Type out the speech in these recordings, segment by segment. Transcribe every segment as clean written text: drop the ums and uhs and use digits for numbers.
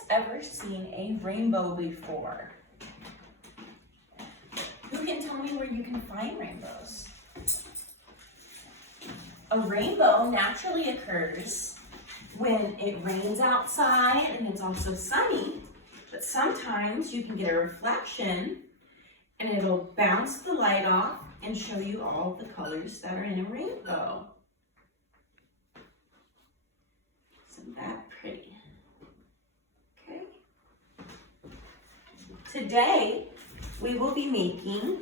has ever seen a rainbow before? Who can tell me where you can find rainbows? A rainbow naturally occurs when it rains outside and it's also sunny, but sometimes you can get a reflection and it'll bounce the light off and show you all the colors that are in a rainbow. Isn't that pretty? Okay. Today, we will be making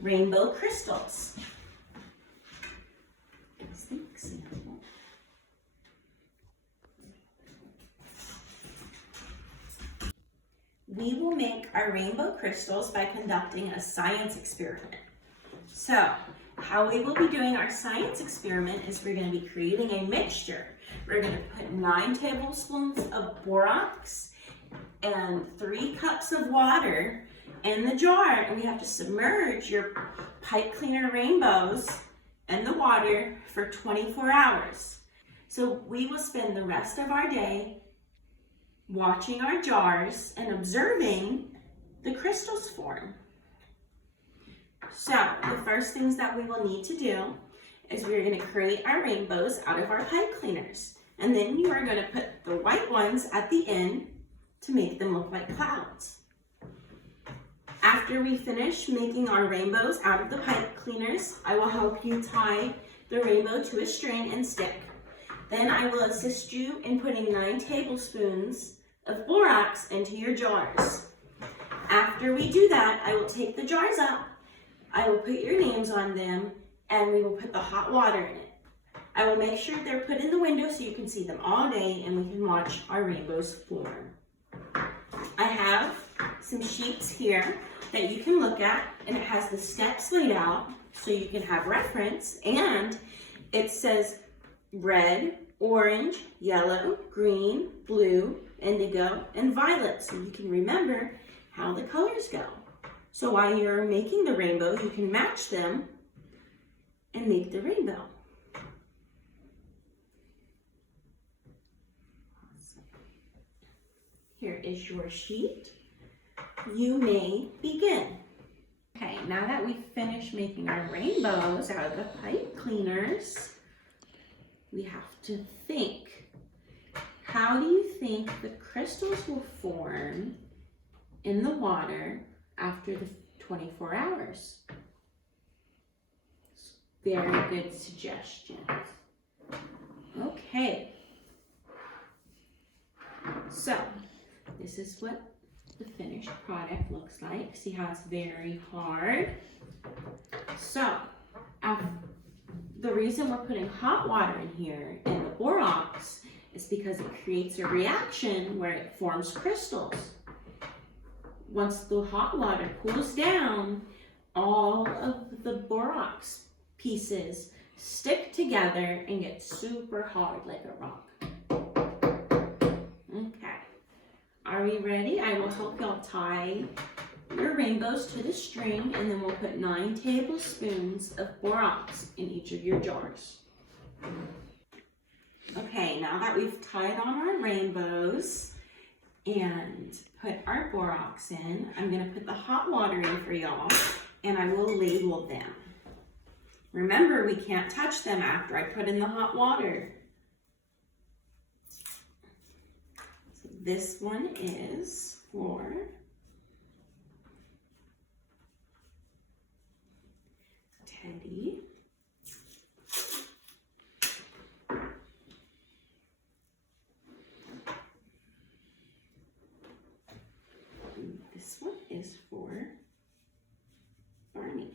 rainbow crystals. Here's the example. We will make our rainbow crystals by conducting a science experiment. So, how we will be doing our science experiment is we're going to be creating a mixture. We're going to put 9 tablespoons of borax and 3 cups of water in the jar, and we have to submerge your pipe cleaner rainbows in the water for 24 hours. So we will spend the rest of our day watching our jars and observing the crystals form. So the first things that we will need to do is we're going to create our rainbows out of our pipe cleaners. And then you are going to put the white ones at the end to make them look like clouds. After we finish making our rainbows out of the pipe cleaners, I will help you tie the rainbow to a string and stick. Then I will assist you in putting 9 tablespoons of borax into your jars. After we do that, I will take the jars up, I will put your names on them, and we will put the hot water in it. I will make sure they're put in the window so you can see them all day and we can watch our rainbows form. I have some sheets here that you can look at, and it has the steps laid out so you can have reference, and it says red, orange, yellow, green, blue, indigo, and violet, so you can remember how the colors go. So while you're making the rainbow, you can match them and make the rainbow. Here is your sheet. You may begin. Okay, now that we've finished making our rainbows out of the pipe cleaners, we have to think. How do you think the crystals will form in the water after the 24 hours? Very good suggestions. Okay. So, this is what the finished product looks like. See how it's very hard? So, the reason we're putting hot water in here and the borax is because it creates a reaction where it forms crystals. Once the hot water cools down, all of the borax pieces stick together and get super hard like a rock. Okay, are we ready? I will help y'all tie your rainbows to the string, and then we'll put 9 tablespoons of borax in each of your jars. Okay, now that we've tied on our rainbows and put our borax in, I'm going to put the hot water in for y'all, and I will label them. Remember, we can't touch them after I put in the hot water. So this one is for Teddy. This one is for Barney.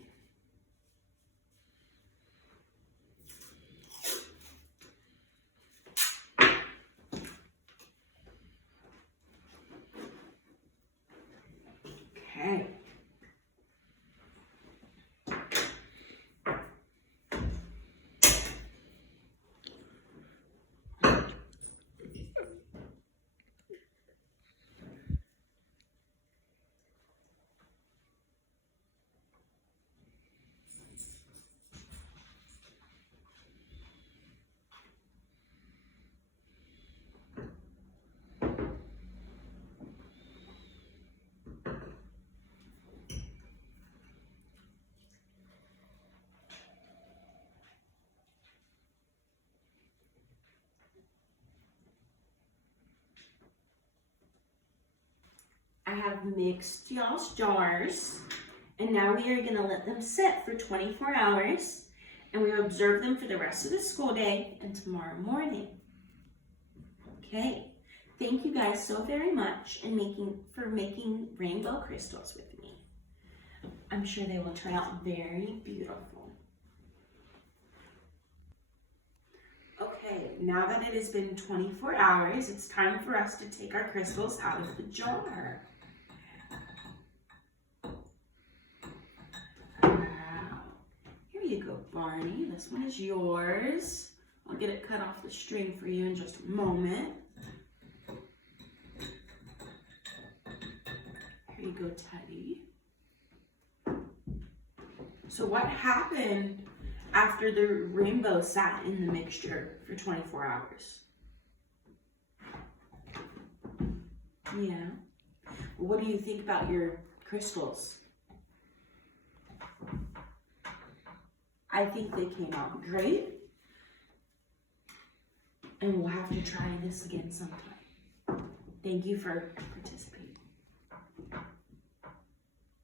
have mixed y'all's jars, and now we are gonna let them sit for 24 hours, and we will observe them for the rest of the school day and tomorrow morning. Okay, thank you guys so very much for making rainbow crystals with me. I'm sure they will turn out very beautiful. Okay, now that it has been 24 hours, it's time for us to take our crystals out of the jar. Wow. Here you go, Barney. This one is yours. I'll get it cut off the string for you in just a moment. Here you go, Teddy. So what happened after the rainbow sat in the mixture for 24 hours? Yeah. What do you think about your crystals? I think they came out great. And we'll have to try this again sometime. Thank you for participating.